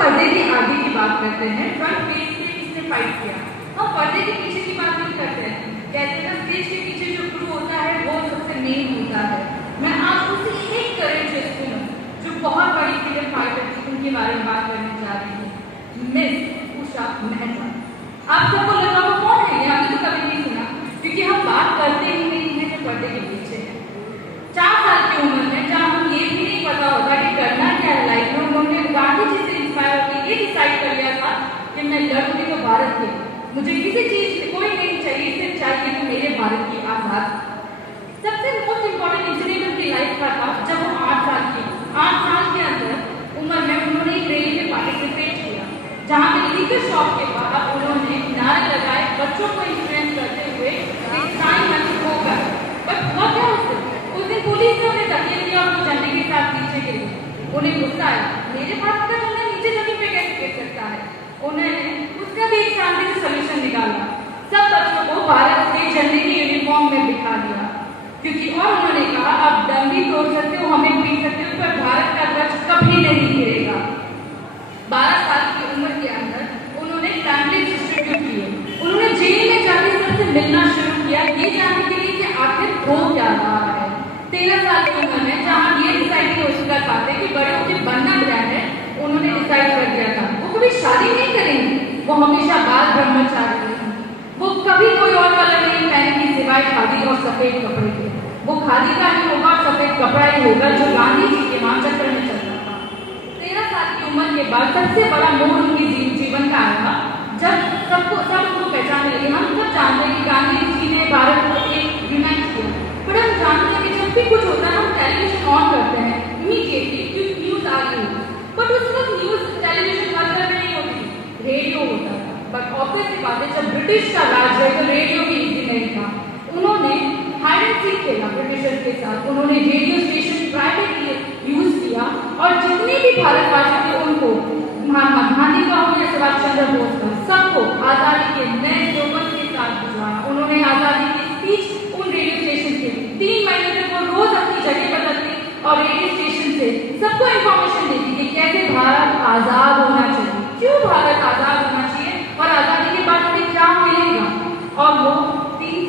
पर्दे के आगे की बात करते हैं। फ्रंट पेज पे किसने फाइट किया? हम पर्दे के पीछे की बात नहीं करते हैं। कहते हैं ना स्टेज के पीछे जो क्रू होता है वो सबसे मेन होता है। मैं आपको उसी एक करेजियस फिल्म जो बहुत बड़ी फिल्म फाइटर थी उनके बारे में बात करने जा रही हूँ, मिस उषा मेहता। आप सबको लगा वो कौन है? ये आपने तो कभी नहीं सुना, क्योंकि हम बात करते ही नहीं है जो पर्दे के पीछे है। 4 साल की उम्र में जहाँ हम ये भी नहीं पता होता कि करना क्या है लाइफ में, उन्होंने गांधी जी से इंस्पायर होकर ये डिसाइड कर लिया था कि मैं लड़ूंगी तो भारत के, मुझे किसी चीज कोई नहीं चाहिए, सिर्फ चाहिए कि मेरे भारत की आजाद। सबसे मोस्ट इम्पोर्टेंट इंसिडेंट उनकी लाइफ का था जब वो 8 साल के अंदर उम्र में उन्होंने एक रैली में पार्टिसिपेट किया, जहाँ पे लीकर शॉप के बाहर उन्होंने नारे लगाए बच्चों को इन्फ्लुएंस करते हुए ईसाई मत होकर। बट हुआ क्या उस दिन पुलिस ने उन्हें धकेल दिया और वो झंडे के साथ नीचे गिरी। उन्हें गुस्सा आया, मेरे भारत का झंडा नीचे जमीन पे कैसे गिर सकता है? उन्होंने उसका भी एक शांति से सोल्यूशन निकाला, सब बच्चों को भारत के झंडे की यूनिफॉर्म में दिखा दिया, क्योंकि और उन्होंने कहा आप दम भी तोड़ सकते हो, हमें पीट सकते हो, पर भारत का ध्वज कभी नहीं गिरेगा। 12 साल की उम्र के अंदर उन्होंने फैमिली डिस्ट्रीब्यूट किए। उन्होंने जेल में जाके सबसे मिलना शुरू किया ये जानने के लिए कि आखिर हो क्या रहा है। 13 साल की उम्र में जहाँ ये डिसाइड नहीं हो कर पाते कि बड़े होकर बनना क्या है, उन्होंने डिसाइड कर दिया था वो कभी शादी नहीं करेंगे, वो हमेशा बाल ब्रह्मचारी रहेंगे, वो कभी कोई और कलर नहीं पहनेंगे सिवाय खादी और सफेद कपड़े के। वो खादी का ही होगा, सफेद कपड़ा ही होगा जो गांधी जी के वहां चक्र में चलता था। 13 साल की उम्र के बाद सबसे बड़ा मोड़ उनके जीवन का आया जब सब उनको पहचानने लगे। हम सब जानते हैं कि गांधी जी ने भारत को एक यूनाइट किया, पर हम जानते हैं कि जब भी कुछ होता है हम टेलीविजन ऑन करते हैं इमीडिएटली क्योंकि न्यूज आ रही होती, बट उस वक्त न्यूज टेलीविजन हर घर में नहीं होती, रेडियो होता था। बट ऑब्वियस सी बात है जब ब्रिटिश का राज है तो रेडियो भी इजी नहीं था। उन्होंने हाइड एंड सीक खेला ब्रिटिशर्स के साथ, उन्होंने रेडियो स्टेशन प्राइवेट यूज किया और जितने भी भारतवासी थे उनको महात्मा गांधी का हो या सुभाष चंद्र बोस का, सबको आजादी के नए स्लोगन के साथ बुझाया। उन्होंने आजादी की स्पीच उन रेडियो स्टेशन के 3 महीने तक वो रोज अपनी जगह बदलती और रेडियो स्टेशन से सबको इंफॉर्मेशन देती कि कैसे भारत आजाद होना चाहिए, क्यों भारत आजाद होना चाहिए और आजादी के बाद हमें क्या मिलेगा। और वो 3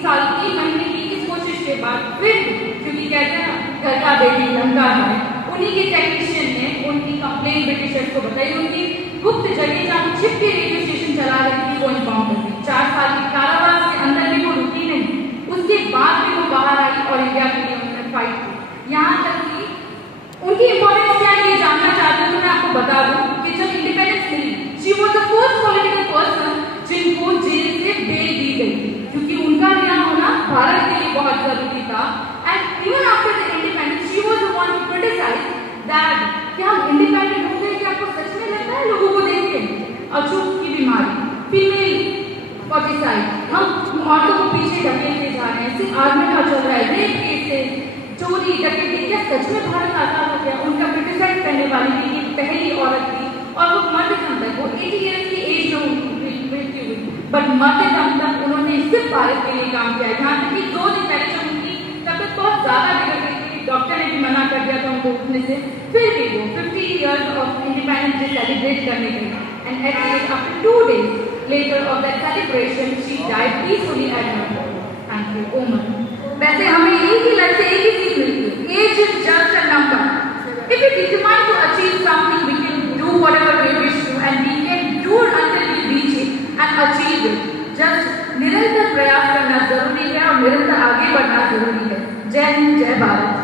महीने की इस कोशिश के बाद फिर, क्योंकि कहते हैं घर का बेटी लंका है, उन्हीं के टेक्नीशियन ने उनकी कंप्लेन ब्रिटिशर्स को बताई, उनकी गुप्त जगह जहाँ छिप के रेडियो स्टेशन चला रही थी वो इन्फॉर्म कर दी। 4 साल की कारावास के अंदर भी वो रुकी नहीं, उसके बाद भी वो बाहर आई और इंडिया के लिए उन्होंने फाइट की। यहाँ तक कि उनकी इंपॉर्टेंस क्या है ये जानना चाहते हो तो मैं आपको बता दूं कि जब इंडिपेंडेंस मिली she was the first political person जिनको जेल से बेल दी गई थी, क्योंकि उनका रिहा होना भारत के लिए बहुत जरूरी था। And even after the independence she was the one to criticise that कि हम इंडिपेंडेंट हो गए, कि आपको सच में लगता है लोगों को देख के अछूत की बीमारी, फीमेल फॉर्टिसाइड, हम औरतों को पीछे ढकेलते जा रहे हैं, सिर्फ आर्मी चल रहा है, रेप केसेस, चोरी डकैती, क्या सच में भारत आजाद हो गया? उनका क्रिटिसाइज करने वाली थी ये पहली औरत थी और वो मरते दम तक, वो 80 ईयर्स की एज में मृत्यु हुई, बट मरते दम तक उन्होंने सिर्फ भारत के लिए काम किया। यहाँ तक कि 2 दिन पहले जब उनकी तबियत बहुत ज्यादा बिगड़ गई थी, डॉक्टर ने भी मना कर दिया था उनको उठने से, फिर भी वो 50 years of independence day celebrate करने गई। And at after 2 days later of that celebration she died peacefully at her home. Thank you, Oman. वैसे हमें एक ही लक्ष्य, एक ही चीज मिलती है, age is just a number. If we determine to achieve something, we can do whatever we wish to, and we can do it until we reach it and achieve it. Just निरंतर प्रयास करना जरूरी है और निरंतर आगे बढ़ना जरूरी है। जय हिंद, जय भारत।